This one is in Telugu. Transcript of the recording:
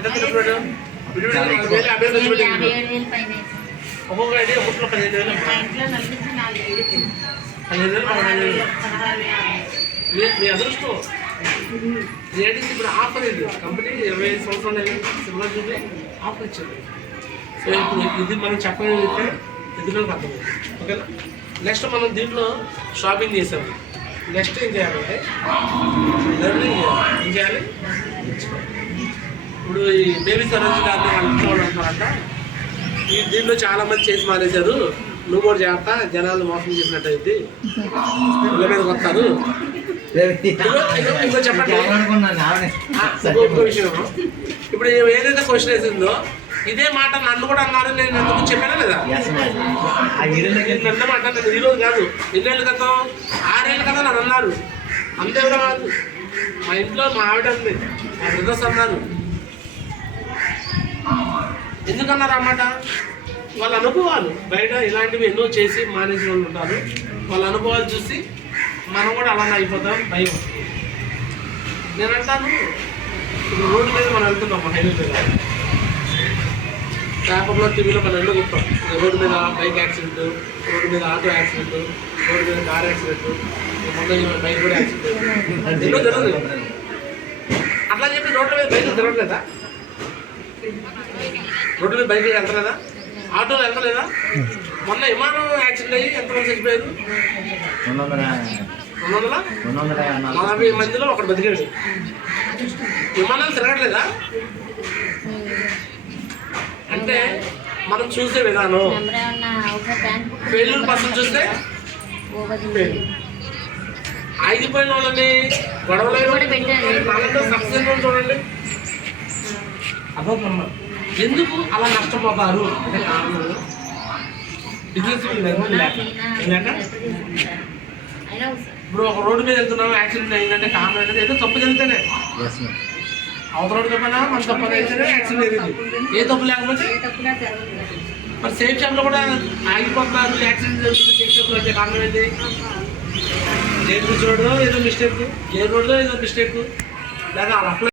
ఎంత తిరుగుతాడు ఒక్కొక్క ఐడి ఒక్కొక్క 15,000 మీ అదృష్టం ఏడింది. ఇప్పుడు ఆఫర్ ఇది కంపెనీ 25 సంవత్సరాలు సిల్వర్ జూబ్లీ ఆఫర్ ఇచ్చింది. సో ఇప్పుడు ఇది మనం చెప్పగలిగితే ఎదురులోకి అర్థమైంది. ఓకేనా? నెక్స్ట్ మనం దీంట్లో షాపింగ్ చేసాము. నెక్స్ట్ ఏం చేయాలంటే లెర్నింగ్ ఏం చేయాలి. ఇప్పుడు ఈ బేబీ సరోజ్ గారిని వాళ్ళ ఇంట్లో వాళ్ళు అంటారంట, ఈ దీంట్లో చాలామంది చేసి మానేశారు, నువ్వు కూడా చేస్తా, జనాలు మోసం చేసినట్టు అయితే ఇళ్ళ మీదకి వస్తారు. ఇంకో చెప్పండి ఇంకో విషయం, ఇప్పుడు ఏదైతే క్వశ్చన్ వేసిందో ఇదే మాట నన్ను కూడా అన్నారు. నేను ఎందుకు చెప్పానా లేదా? నన్ను మాట నేను ఈరోజు కాదు, ఎన్నేళ్ళ క్రితం 6 ఏళ్ళ కదా నన్ను అన్నారు. అంతేవరో కాదు, మా ఇంట్లో మా ఆవిడ ఉంది, మా బ్రదర్స్ అన్నారు. ఎందుకన్నారు అన్నమాట? వాళ్ళ అనుభవాలు బయట ఇలాంటివి ఎన్నో చేసి మానేసిన వాళ్ళు ఉంటారు. వాళ్ళ అనుభవాలు చూసి మనం కూడా అలానే అయిపోతాం భయం. నేను అంటాను, ఇప్పుడు రోడ్డు మీద మనం వెళ్తున్నాం, హైవే మీద పేపర్లో టీవీలో మనం ఎన్నో చెప్తాం, రోడ్డు మీద బైక్ యాక్సిడెంట్, రోడ్డు మీద ఆటో యాక్సిడెంట్, రోడ్డు మీద కార్ యాక్సిడెంట్, మొన్న బైక్ కూడా యాక్సిడెంట్ ఎన్నో జరుగుతుంది. అట్లా చెప్పి రోడ్ల మీద బైక్ తిరగట్లేదా? రోడ్డు మీద బైక్ వెళ్తలేదా? ఆటోలు వెళ్తలేదా? మొన్న విమానం యాక్సిడెంట్ అయ్యి ఎంతమంది చచ్చిపోయారు? 240 మందిలో ఒకటి బతికాడు. విమానాలు తిరగట్లేదా? అంటే మనం చూసే విధానం. పెళ్ళిళ్ళు పర్సన్ చూస్తే ఆగిపోయిన వాళ్ళని గొడవలు సక్సెస్ చూడండి. అబ్బమ్మ ఎందుకు అలా నష్టపోతారు అంటే కారణం బిజినెస్ ఇప్పుడు ఒక రోడ్డు మీద వెళ్తున్నాం, యాక్సిడెంట్ అయిందంటే కారణం ఏంటంటే ఏదో తప్పు జరిగితేనే. అవతల రోడ్డు తప్పనా మన తప్పని అయితేనే యాక్సిడెంట్ అయింది. ఏ తప్పు లేకపోతే మరి సేఫ్ షాప్లో కూడా ఆగిపోతున్నారు, యాక్సిడెంట్ జరుగుతుంది. సేఫ్ షాప్లో అయితే కారణం ఏంటి? ఏ రోడ్లో ఏదో మిస్టేక్, ఏ రోడ్లో ఏదో మిస్టేక్ లేదా అలా